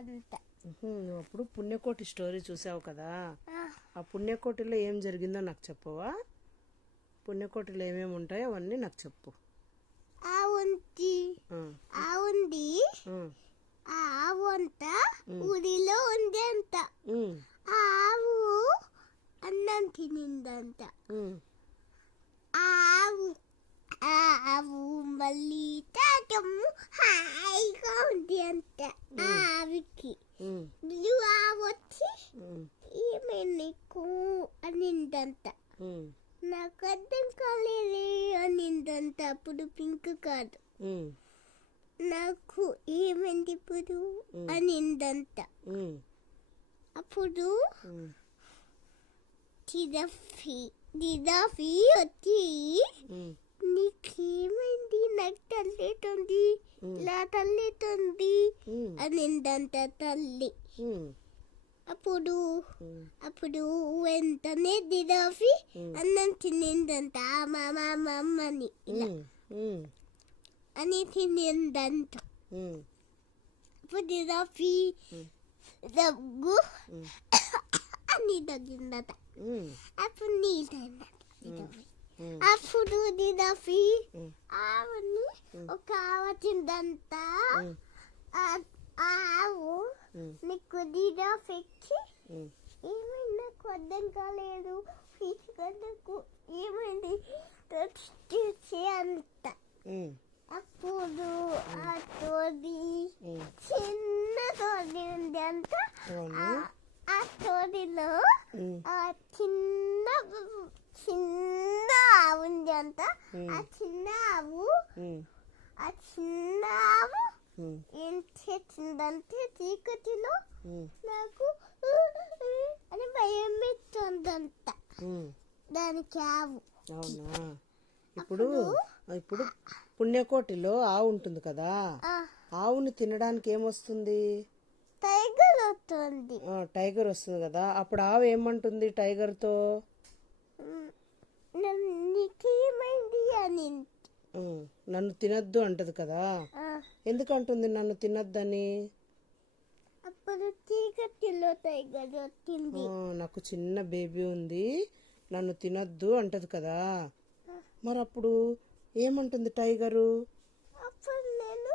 నువ్వు అప్పుడు పుణ్యకోటి స్టోరీ చూసావు కదా, ఆ పుణ్యకోటిలో ఏం జరిగిందో నాకు చెప్పవా? పుణ్యకోటిలో ఏమేమి ఉంటాయో అవన్నీ నాకు చెప్పు. ఆవు అంట ఊరిలో ఉంది అంట. ఆవు అన్నం తినిందంట. ఆవు మళ్ళీ తాగము హాయిగా ఉంది అంట. ఆవికి ఆవు వచ్చి ఈమె నీకు అనిందంట. నాకు అర్థం కాలేదు అనిందంట. అప్పుడు పింక్ కాదు, నాకు ఏమైంది ఇప్పుడు అనిందంట. అప్పుడు జిరాఫీ వచ్చి నీకేమైంది, నాకు తల్లితుంది ఇలా తల్లితుంది అనిందంట తల్లి. అప్పుడు వెంటనే జిరాఫీ అన్నం తినిందంట. అమ్మని ఇలా అని తినిందంట. అప్పుడు జిరాఫీ దగ్గు అని తగ్గిందట. అప్పుడు నీళ్ళందట. అప్పుడు జిరాఫీ ఆవుని ఒక ఆవచిందంట. ఆవు నీకు జిరాఫీకి ఏమైనా అర్థం కాలేదు, ఫీజు ఏమైంది అంట. అప్పుడు ఆ తోడి చిన్న తోడి ఉంది అంట. ఆ తోడిలో ఆ చిన్న ఆవు ఉంది అంట. ఆ చిన్న ఆవు ఏం చేసిందంటే చీకటిలో నాకు అని భయం ఇస్తుందంట దానికి ఆవు. అవునా? ఇప్పుడు పుణ్యకోటిలో ఆవు ఉంటుంది కదా, ఆవుని తినడానికి ఏమొస్తుంది? టైగర్ వస్తుంది. టైగర్ వస్తుంది కదా, అప్పుడు ఆవు ఏమంటుంది టైగర్తో? నీకేమైంది అని. నన్ను తినద్దు అంటది కదా. ఎందుకంటుంది నన్ను తినద్దని? అప్పుడు చీకటిలో టైగర్ వచ్చింది. నాకు చిన్న బేబీ ఉంది, నన్ను తినద్దు అంటది కదా. మరి అప్పుడు ఏమంటుంది టైగరు? అప్పుడు నేను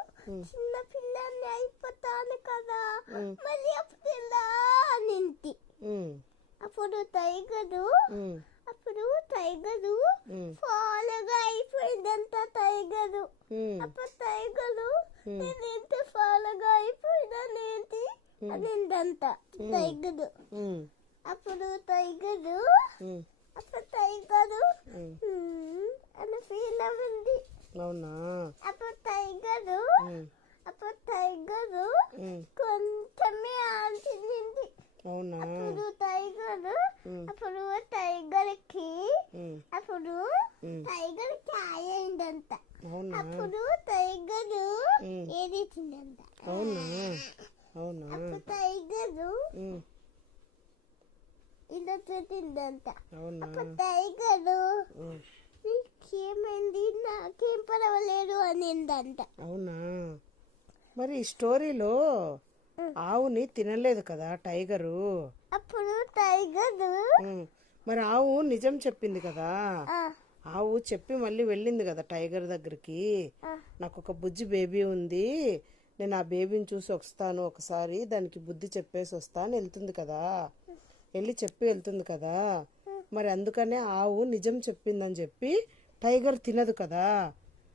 చిన్న పిల్లని అయిపోతాను కదా, మళ్ళీ అప్పుడు ఎలా అనింది. అప్పుడు టైగరు ఫాలుగా అయిపోయిందంట. టైగరు అప్పుడు టైగరు నేనేంటి ఫాలుగా అయిపోయిందనేంటి అనిందంట టైగరు. అప్పుడు టైగరు అని ఫీల్ అవ్వండి. అవునా? అప్పుడు టైగరు కొంచెమే ఆంటింది. అవునా? అప్పుడు టైగర్కి అయిందంట. అప్పుడు టైగరు ఏదిచ్చిందంట. అవునా? అవునా? అప్పుడు టైగరు ఇలా తిందంట. అప్పుడు టైగరు నీకేమైంది, నాకేం పర్వాలేదు అనిందంట. అవునా? మరి ఈ స్టోరీలో ఆవుని తినలేదు కదా టైగరు. అప్పుడు టైగరు మరి ఆవు నిజం చెప్పింది కదా. ఆవు చెప్పి మళ్ళీ వెళ్ళింది కదా టైగర్ దగ్గరికి. నాకు ఒక బుజ్జి బేబీ ఉంది, నేను ఆ బేబీని చూసి వస్తాను, ఒకసారి దానికి బుద్ధి చెప్పేసి వస్తాను వెళ్తుంది కదా, వెళ్ళి చెప్పి వెళ్తుంది కదా. మరి అందుకనే ఆవు నిజం చెప్పిందని చెప్పి టైగర్ తినదు కదా.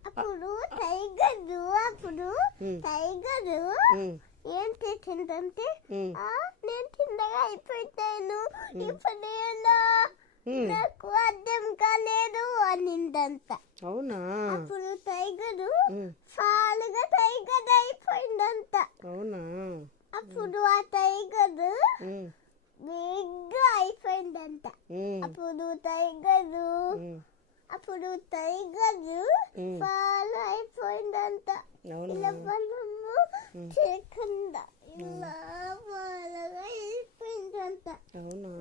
అప్పుడు టైగరు ఏం చేసిందంటే నేను చిన్నగా అయిపోతాను, ఇప్పుడు నాకు అర్థం కాలేదు అనిందంట. అవునా? అప్పుడు టైగరు ఫాలుగా టైగర్ అయిపోయిందంట. అవునా? అప్పుడు ఆ టైగరు బిగ్గా అయిపోయిందంట. అప్పుడు టైగరు ఫాలు అయిపోయిందంట. ఇలా బలము చేయకుండా ఇలా ఫాలుగా అయిపోయిందంట.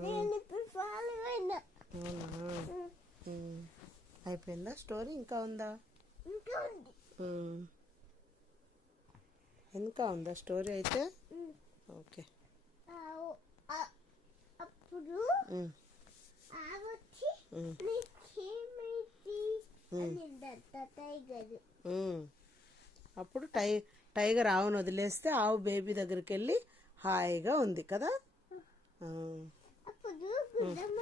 నేను ఇప్పుడు ఫాలు అయినా. అయిపోయిందా స్టోరీ? ఇంకా ఉందా? ఇంకా ఉంది. ఇంకా ఉందా స్టోరీ అయితే? ఓకే. అప్పుడు ఆవొచ్చి నీకేమైంది అనిందంట టైగర్. అప్పుడు టైగర్ ఆవును వదిలేస్తే ఆవు బేబీ దగ్గరికి వెళ్ళి హాయిగా ఉంది కదా. అప్పుడు గుడ్డమ్మ